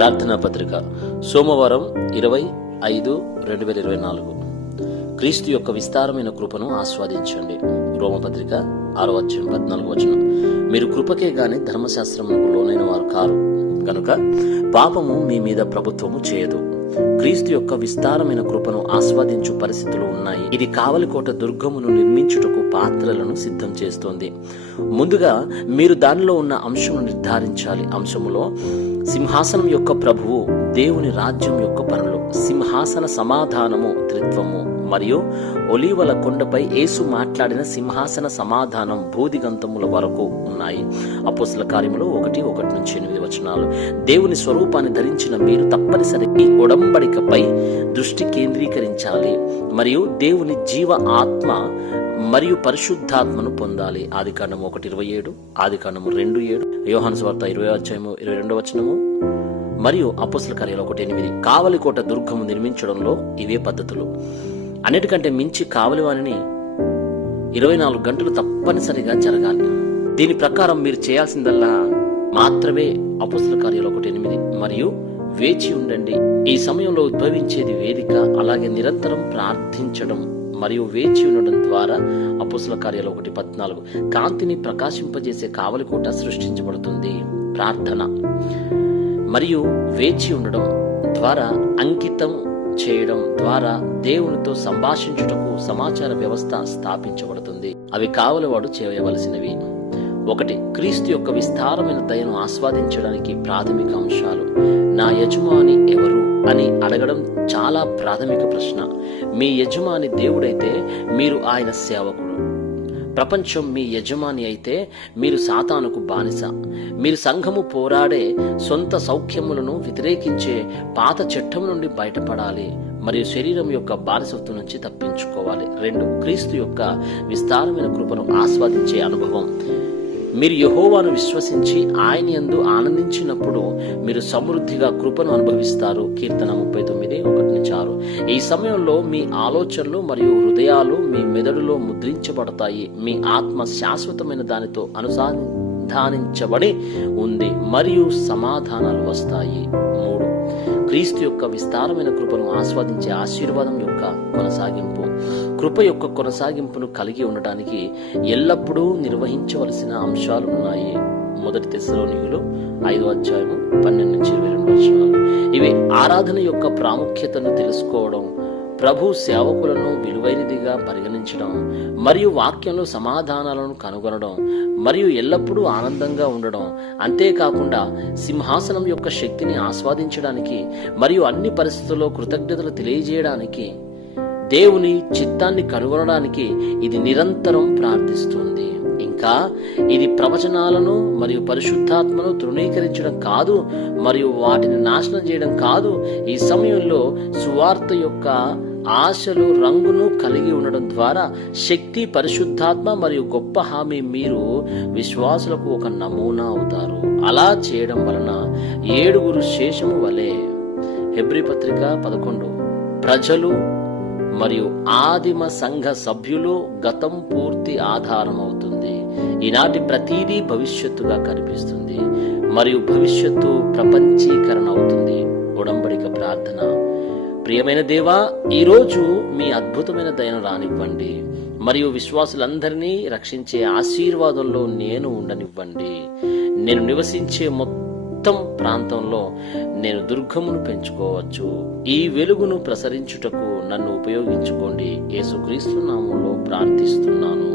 ప్రార్థనా పత్రిక సోమవారం ఇరవై ఐదు రెండు వేల ఇరవై నాలుగు. క్రీస్తు యొక్క విస్తారమైన కృపను ఆస్వాదించండి. రోమపత్రిక ఆరో వచ్చిన పద్నాలుగు వచ్చిన మీరు కృపకే గాని ధర్మశాస్త్రమునకు లోనైన వారు కారు. కనుక పాపము మీ మీద ప్రభుత్వము చేయదు. క్రీస్తు యొక్క విస్తారమైన కృపను ఆస్వాదించు పరిస్థితులు ఉన్నాయి. ఇది కావలికోట దుర్గమును నిర్మించుటకు పాత్రలను సిద్ధం చేస్తోంది. ముందుగా మీరు దానిలో ఉన్న అంశమును నిర్ధారించాలి. అంశములో సింహాసనం యొక్క ప్రభువు దేవుని రాజ్యం యొక్క పనులు. సింహాసన సమాధానము త్రిత్వము. మరియు ఒలీవల కొండపై యేసు మాట్లాడిన సింహాసన సమాధానం బోధిగంతముల వరకు ఉన్నాయి. అపోసల కార్యములు ఒకటి ఒకటి నుంచి ఎనిమిది వచనాలు. దేవుని స్వరూపాన్ని ధరించిన మీరు తప్పనిసరి ఈ ఒడంబడికపై దృష్టి కేంద్రీకరించాలి. మరియు దేవుని జీవ ఆత్మ మరియు పరిశుద్ధాత్మను పొందాలి. ఆది కాండము ఒకటి ఇరవై ఏడు. ఆది కాండము రెండు ఏడు. యోహాను స్వార్త ఇరవై అధ్యాయము ఇరవై రెండవ వచనము. మరియు అపోస్తుల కార్యాలు ఒకటి ఎనిమిది. కావలికోట దుర్గము నిర్మించడంలో ఇవే పద్ధతులు. అన్నిటికంటే మించి కావలి వారిని ఇరవై నాలుగు గంటలు తప్పనిసరిగా జరగాలి. దీని ప్రకారం మీరు చేయాల్సిందల్లా మాత్రమే అపోస్తుల కార్యాలు ఒకటి ఎనిమిది. మరియు వేచి ఉండండి. ఈ సమయంలో ఉద్భవించేది వేదిక అలాగే నిరంతరం ప్రార్థించడం మరియు వేచి ఉండడం ద్వారా అపుసల కార్యాలు ఒకటి పద్నాలుగు. కాంతిని ప్రకాశింపజేసే కావలికోట సృష్టించబడుతుంది. ప్రార్థన. మరియు వేచి ఉండడం ద్వారా అంకితం చేయడం ద్వారా దేవునితో సంభాషించుటకు సమాచార వ్యవస్థ స్థాపించబడుతుంది. అవి కావలివాడు చేయవలసినవి ఒకటి క్రీస్తు యొక్క విస్తారమైన దయను ఆస్వాదించడానికి ప్రాథమిక అంశాలు. నా యజమాని ఎవరు అని అడగడం చాలా ప్రాథమిక ప్రశ్న. మీ యజమాని దేవుడైతే మీరు ఆయన సేవకుడు. ప్రపంచం మీ యజమాని అయితే మీరు సాతానుకు బానిస. మీరు సంఘము పోరాడే సొంత సౌఖ్యములను వ్యతిరేకించే పాత చట్టం నుండి బయటపడాలి. మరియు శరీరం యొక్క బానిసత్వం నుంచి తప్పించుకోవాలి. రెండు క్రీస్తు యొక్క విస్తారమైన కృపను ఆస్వాదించే అనుభవం. మీరు యహోవాను విశ్వసించి ఆయన యందు ఆనందించినప్పుడు మీరు సమృద్ధిగా కృపను అనుభవిస్తారు. కీర్తన ముప్పై తొమ్మిది ఒకటి నుంచి ఆరు. ఈ సమయంలో మీ ఆలోచనలు మరియు హృదయాలు మీ మెదడులో ముద్రించబడతాయి. మీ ఆత్మ శాశ్వతమైన దానితో అనుసంధానించబడి ఉంది. మరియు సమాధానాలు వస్తాయి. మూడు. క్రీస్తు యొక్క విస్తారమైన కృపను ఆస్వాదించే ఆశీర్వాదం యొక్క కొనసాగింపు. కృప యొక్క కొనసాగింపును కలిగి ఉండటానికి ఎల్లప్పుడూ నిర్వహించవలసిన అంశాలు ఉన్నాయి. మొదటి తెశలోనియులు ఐదో అధ్యాయము పన్నెండు నుంచి ఇరవై రెండు వచనాలు. ఇవి ఆరాధన యొక్క ప్రాముఖ్యతను తెలుసుకోవడం ప్రభు సేవకులను విలువైనదిగా పరిగణించడం మరియు వాక్యంలో సమాధానాలను కనుగొనడం మరియు ఎల్లప్పుడూ ఆనందంగా ఉండడం. అంతేకాకుండా సింహాసనం యొక్క శక్తిని ఆస్వాదించడానికి మరియు అన్ని పరిస్థితుల్లో కృతజ్ఞతలు తెలియజేయడానికి దేవుని చిత్తాన్ని కనుగొనడానికి ఇది నిరంతరం ప్రార్థిస్తుంది. ఇంకా ఇది ప్రవచనాలను మరియు పరిశుద్ధాత్మను తృణీకరించడం కాదు మరియు వాటిని నాశనం చేయడం కాదు. ఈ సమయంలో సువార్త యొక్క ఆశలు రంగును కలిగి ఉండడం ద్వారా శక్తి పరిశుద్ధాత్మ మరియు గొప్ప హామీ మీరు విశ్వాసులకు ఒక నమూనా అవుతారు. అలా చేయడం వలన ఏడుగురు శేషము వలె. హెబ్రి పత్రిక పదకొండు. ప్రజలు మరియు ఆదిమ సంఘ సభ్యులు గతం పూర్తి ఆధారం అవుతుంది ఈనాటి ప్రతిదీ భవిష్యత్తుగా కనిపిస్తుంది. మరియు భవిష్యత్తు ప్రపంచీకరణ అవుతుంది. ఉడంబడిక ప్రార్థన. ప్రియమైన దేవా ఈరోజు మీ అద్భుతమైన దయను రానివ్వండి. మరియు విశ్వాసులందరినీ రక్షించే ఆశీర్వాదంలో నేను ఉండనివ్వండి. నేను నివసించే మొత్తం మొత్తం ప్రాంతంలో నేను దుర్గమును పెంచుకోవచ్చు. ఈ వెలుగును ప్రసరించుటకు నన్ను ఉపయోగించుకోండి. యేసుక్రీస్తు నామంలో ప్రార్థిస్తున్నాను.